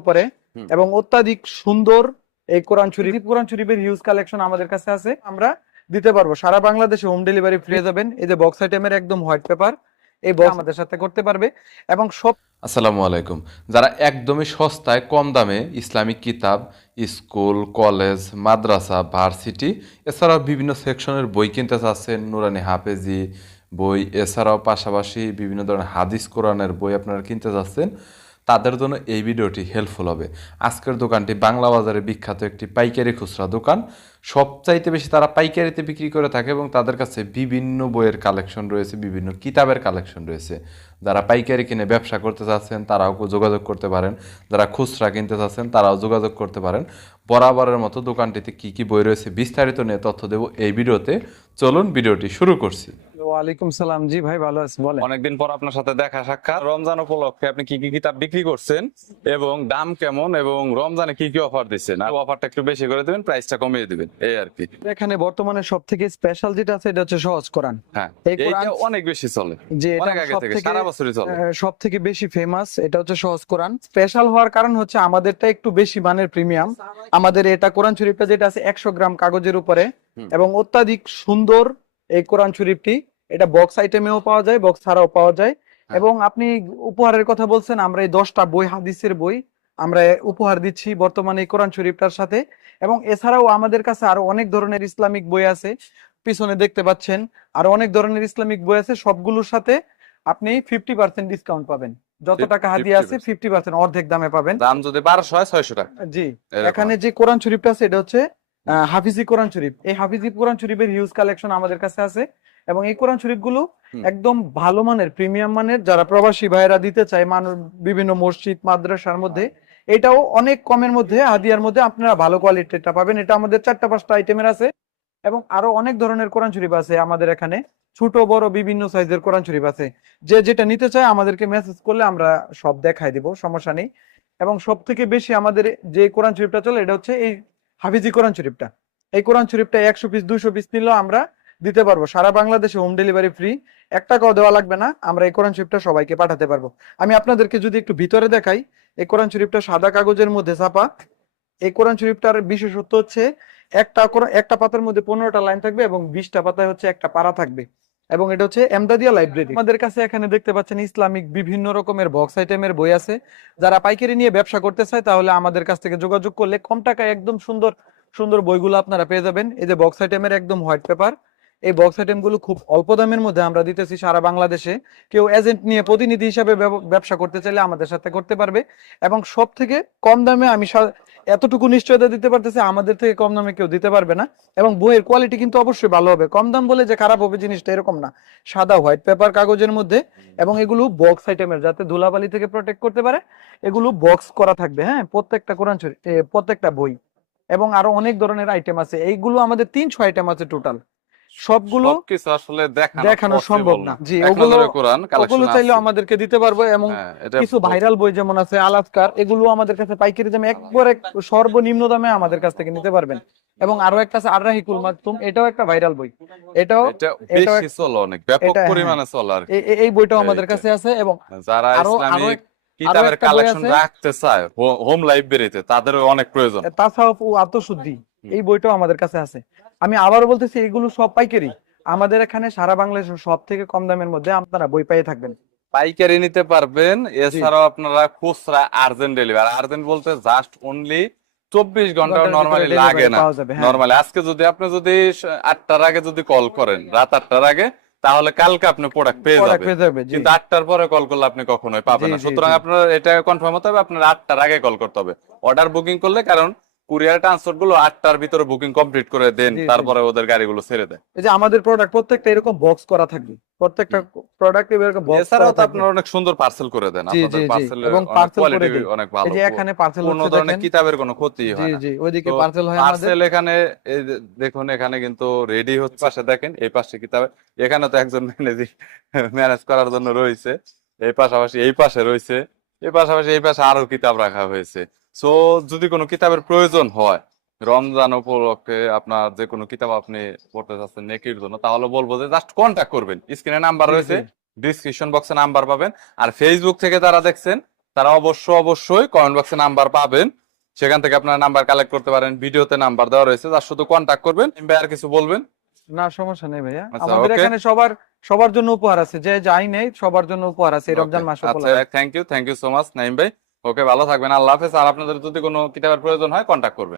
উপরে এবং অত্যাধিক সুন্দর এই কোরআন শরীফের হিউজ কালেকশন আমাদের কাছে আছে। আমরা দিতে পারবো সারা বাংলাদেশে হোম ডেলিভারি ফ্রি যাবেন। এই যে বক্স আইটেমের একদম হোয়াইট পেপার, এই বক্স আমাদের সাথে করতে পারবে এবং সব। আসসালামু আলাইকুম। যারা একদমই সস্তায় কম দামে ইসলামিক কিতাব, স্কুল, কলেজ, মাদ্রাসা, ভার্সিটি এছাড়াও বিভিন্ন সেকশনের বই কিনতে চাচ্ছেন, নুরানি হাফেজি বই এছাড়াও পাশাপাশি বিভিন্ন ধরনের হাদিস কোরআনের বই আপনারা কিনতে চাচ্ছেন, তাদের জন্য এই ভিডিওটি হেল্পফুল হবে। আজকের দোকানটি বাংলা বাজারে বিখ্যাত একটি পাইকারি খুচরা দোকান। সবচাইতে বেশি তারা পাইকারিতে বিক্রি করে থাকে এবং তাদের কাছে বিভিন্ন বইয়ের কালেকশন রয়েছে, বিভিন্ন কিতাবের কালেকশন রয়েছে। যারা পাইকারি কিনে ব্যবসা করতে চাচ্ছেন তারাও যোগাযোগ করতে পারেন, যারা খুচরা কিনতে চাচ্ছেন তারাও যোগাযোগ করতে পারেন। বরাবরের মতো দোকানটিতে কি কি বই রয়েছে বিস্তারিত নিয়ে তথ্য দেব এই ভিডিওতে। চলুন ভিডিওটি শুরু করছি। ওয়ালাইকুম সালাম। জি ভাই, ভালো আছি, বলেন। অনেকদিন পর আপনার সাথে দেখা সাক্ষাৎ। রমজান উপলক্ষে আপনি কি কি কিতাব বিক্রি করছেন এবং দাম কেমন এবং রমজানে কি কি অফার দিচ্ছেন, আর অফারটা একটু বেশি করে দিবেন, প্রাইসটা কমিয়ে দিবেন, এই আর কি। এখানে বর্তমানে সব থেকে স্পেশাল যেটা আছে এটা হচ্ছে সহজ কোরআন। হ্যাঁ, এই কোরআন এইটা অনেক বেশি চলে, যে অনেক আগে থেকে, সারা বছরই চলে। সব থেকে বেশি ফেমাস এটা হচ্ছে সহজ কোরআন। স্পেশাল হওয়ার কারণ হচ্ছে আমাদেরটা একটু বেশি মানের প্রিমিয়াম। আমাদের এটা কোরআন শরীফটা যেটা আছে 100 গ্রাম কাগজের উপরে এবং অত্যাধিক সুন্দর এই কোরআন শরীফটি। এটা বক্স আইটেমেও পাওয়া যায়, বক্স ছাড়াও পাওয়া যায়। এবং আপনি উপহারের কথা বলছেন, আমরা এই 10টা বই, হাদিসের বই আমরা উপহার দিচ্ছি বর্তমানে এই কোরআন শরীফটার সাথে। এবং এছাড়াও আমাদের কাছে আরো অনেক ধরনের ইসলামিক বই আছে, পিছনে দেখতে পাচ্ছেন আরো অনেক ধরনের ইসলামিক বই আছে। সবগুলোর সাথে আপনি 50% ডিসকাউন্ট পাবেন। যত টাকা হাদিয়া আছে 50% অর্ধেক দামে পাবেন। দাম যদি 1200 হয় 600 টাকা। জি, এখানে যে কোরআন শরীফটা আছে এটা হচ্ছে হাফিজি কোরআন শরীফ। এই হাফিজি কোরআন শরীফের হিউজ কালেকশন আমাদের কাছে আছে এবং এই কোরআন শরীফগুলো একদম ভালো মানের, প্রিমিয়াম মানের। যারা প্রবাসী ভাইয়েরা দিতে চায় মানুষ বিভিন্ন মসজিদ মাদ্রাসার মধ্যে, এটাও অনেক কমের মধ্যে হাদিয়ার মধ্যে আপনারা ভালো কোয়ালিটিটা পাবেন। এটা আমাদের 4-5টা আইটেমের আছে এবং আরো অনেক ধরনের কোরআন শরীফ আছে আমাদের এখানে। ছোট বড় বিভিন্ন সাইজের কোরআন শরীফ আছে। যে যেটা নিতে চায় আমাদেরকে মেসেজ করলে আমরা সব দেখাই দিব, সমস্যা নেই। এবং সব থেকে বেশি আমাদের যে কোরআন শরীফটা চলে এটা হচ্ছে এই হাফিজি কোরআন শরীফটা। এই কোরআন শরীফটা 100 পিস 200 পিস নিলেও আমরা দিতে পারবো সারা বাংলাদেশে হোম ডেলিভারি ফ্রি। 1 টাকাও দেওয়া লাগবে না, আমরা এই কোরআন শরীফটা সবাইকে পাঠাতে পারবো। আমি আপনাদেরকে যদি একটু ভিতরে দেখাই, এই কোরআন শরীফটা সাদা কাগজের মধ্যে ছাপা। এই কোরআন শরীফটার বিশেষত্ব হচ্ছে একটা পাতার মধ্যে 15টা লাইন থাকবে এবং 20টা পাতায় হচ্ছে একটা পারা থাকবে। এবং এটা হচ্ছে এমদাদিয়া লাইব্রেরি। আমাদের কাছে এখানে দেখতে পাচ্ছেন ইসলামিক বিভিন্ন রকমের বক্স আইটেমের বই আছে। যারা পাইকারি নিয়ে ব্যবসা করতে চায় তাহলে আমাদের কাছ থেকে যোগাযোগ করলে কম টাকায় একদম সুন্দর সুন্দর বইগুলো আপনারা পেয়ে যাবেন। এই যে বক্স আইটেমের একদম হোয়াইট পেপার, এই বক্স আইটেম গুলো খুব অল্প দামের মধ্যে আমরা দিতেছি সারা বাংলাদেশে। কেউ এজেন্ট নিয়ে প্রতিনিধি হিসাবে ব্যবসা করতে চাইলে আমাদের সাথে করতে পারবে। এবং সব থেকে কম দামে আমি এতটুকু নিশ্চয়তা দিতে পারতেছি, আমাদের থেকে কম দামে কেউ দিতে পারবে না। এবং বইয়ের কোয়ালিটি কিন্তু অবশ্যই ভালো হবে। কম দাম বলে যে খারাপ হবে জিনিসটা এরকম না। সাদা হোয়াইট পেপার কাগজের মধ্যে এবং এগুলো বক্স আইটেমের, যাতে ধুলাবালি থেকে প্রোটেক্ট করতে পারে। এগুলো বক্স করা থাকবে, হ্যাঁ, প্রত্যেকটা কোরআন শরীফ, প্রত্যেকটা বই। এবং আরো অনেক ধরনের আইটেম আছে। এইগুলো আমাদের 300 আইটেম আছে টোটাল। সবগুলো কিছু আসলে দেখানো সম্ভব না। জি, ওগুলো চাইলে আমাদেরকে দিতে পারবো। এবং কিছু ভাইরাল বই যেমন আছে আলাস্কার, এগুলো আমাদের কাছে পাইকারি দামে একবারে সর্বনিম্ন দামে আমাদের কাছ থেকে নিতে পারবেন। এবং আরো একটা আছে আর রাহিকুল মাকতুম, এটাও একটা ভাইরাল বই। এটাও বেশি চলে, অনেক ব্যাপক পরিমাণে চলে আর কি। এই বইটাও আমাদের কাছে আছে। এবং যারা ইসলামিক কিতাবের কালেকশন রাখতে চায় হোম লাইব্রেরিতে, তাদের অনেক প্রয়োজন। তাছাড়াও আত্মশুদ্ধি, এই বইটাও আমাদের কাছে আছে। আমি আবারও বলতেছি, এগুলো সব পাইকারি। আমাদের এখানে সারা বাংলাদেশের সব থেকে কম দামের মধ্যে আপনারা বই পেয়ে থাকবেন। পাইকারি নিতে পারবেন। এছাড়াও আপনারা খুচরা আর্জেন্ট ডেলিভারি, আর্জেন্ট বলতে জাস্ট অনলি 24 ঘন্টা নরমালি লাগে না। নরমালি আজকে যদি আপনি 8টার আগে যদি কল করেন, রাত 8টার আগে, তাহলে কালকে আপনি প্রোডাক্ট পেয়ে যাবেন। কিন্তু 8টার পরে কল করলে আপনি কখনোই পাবেন না। সুতরাং আপনার এটা কনফার্ম হতে হবে, আপনার 8টার আগে কল করতে হবে অর্ডার বুকিং করলে। কারণ কুরিয়ার ট্রান্সপোর্ট গুলো 8টার ভিতরে বুকিং কমপ্লিট করে দেন, তারপরে ওদের গাড়িগুলো ছেড়ে দেয়। এই যে আমাদের প্রোডাক্ট প্রত্যেকটা এরকম বক্স করা থাকবে, প্রত্যেকটা প্রোডাক্ট এরকম বক্স করা থাকবে। আপনারা অনেক সুন্দর পার্সেল করে দেন, আপনাদের পার্সেলের এবং পার্সেল করে কোয়ালিটি অনেক ভালো। এই যে এখানে পার্সেল কোনো ধরনের কিতাবের কোনো ক্ষতি হয় না। জি, ওইদিকে পার্সেল হয় আমাদের। পার্সেল এখানে এই দেখুন, এখানে কিন্তু রেডি হচ্ছে। পাশে দেখেন, এই পাশে কিতাব, এখানে তো একজন ম্যানেজ করার জন্য রয়েছে। এই পাশাপাশি এই পাশে রয়েছে, এই পাশাপাশি এই পাশে আরো কিতাব রাখা হয়েছে। সো যদি কোনো কিতাবের প্রয়োজন হয় রমজান উপলক্ষে, আপনার যে কোনো কিতাব আপনি পড়তে চাচ্ছেন নেকির জন্য, তাহলে বলবো যে জাস্ট কন্ট্যাক্ট করবেন। স্ক্রিনে নাম্বার রয়েছে, ডিসক্রিপশন বক্সে নাম্বার পাবেন। আর ফেসবুক থেকে যারা দেখছেন, তারা অবশ্যই কমেন্ট বক্সে নাম্বার পাবেন, সেখান থেকে আপনারা নাম্বার কালেক্ট করতে পারেন। ভিডিওতে নাম্বার দেওয়া রয়েছে, তার শুধু কন্ট্যাক্ট করবেন। ভাই আর কিছু বলবেন? না, সমস্যা নেই ভাইয়া, আচ্ছা, আমাদের okay. এখানে সবার জন্য উপহার আছে, যে যাই নেই সবার জন্য উপহার আছে এই রমজান মাস আচ্ছা, উপলক্ষে। Thank you so much Naim ভাই। ওকে, ভালো থাকবেন, আল্লাহ হাফেজ। আর আপনাদের যদি কোনো কিতাবের প্রয়োজন হয় কন্ট্যাক্ট করবেন।